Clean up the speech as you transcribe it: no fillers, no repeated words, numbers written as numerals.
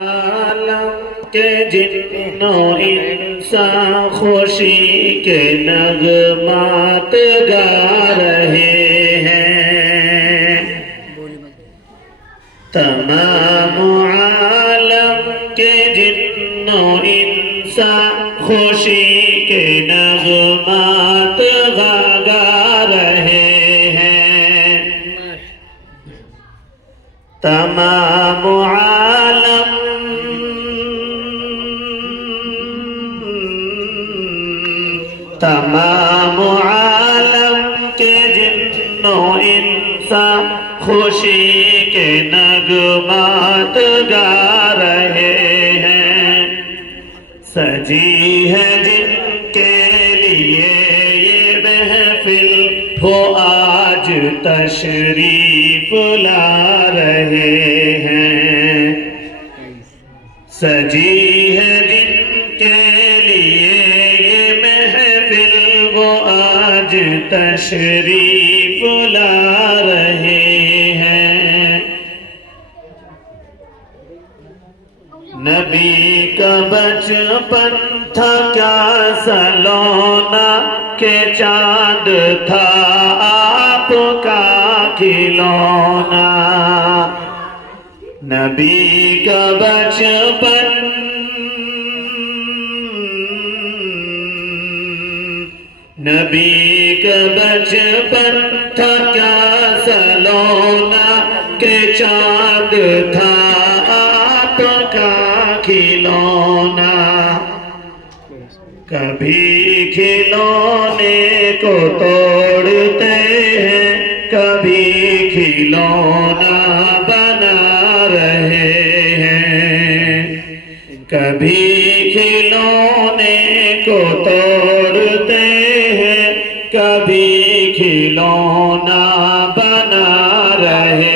عالم کے جنو انسان خوشی کے نغمات گا رہے ہیں، تمام عالم کے جنو انسان خوشی کے نغمات گا رہے ہیں، تمام عالم تمام عالم کے جنو انسان خوشی کے نغمات گا رہے ہیں، سجی ہے جن کے لیے یہ محفل وہ آج تشریف لا رہے ہیں، سجی ہے جن کے لیے یہ محفل وہ آج تشریف لا رہے ہیں، نبی کا بچپن تھا کیا سلونا کہ چاند تھا آپ کا کھلونا، نبی کا بچپن نبی کا بچپن تھا کیا سلونا کہ چاند تھا آپ کا کھلونا، کبھی کھلونے کو توڑتے ہیں کبھی کھلونا بنا رہے ہیں، کبھی کھلونے کو توڑتے ہیں کبھی کھلونا بنا رہے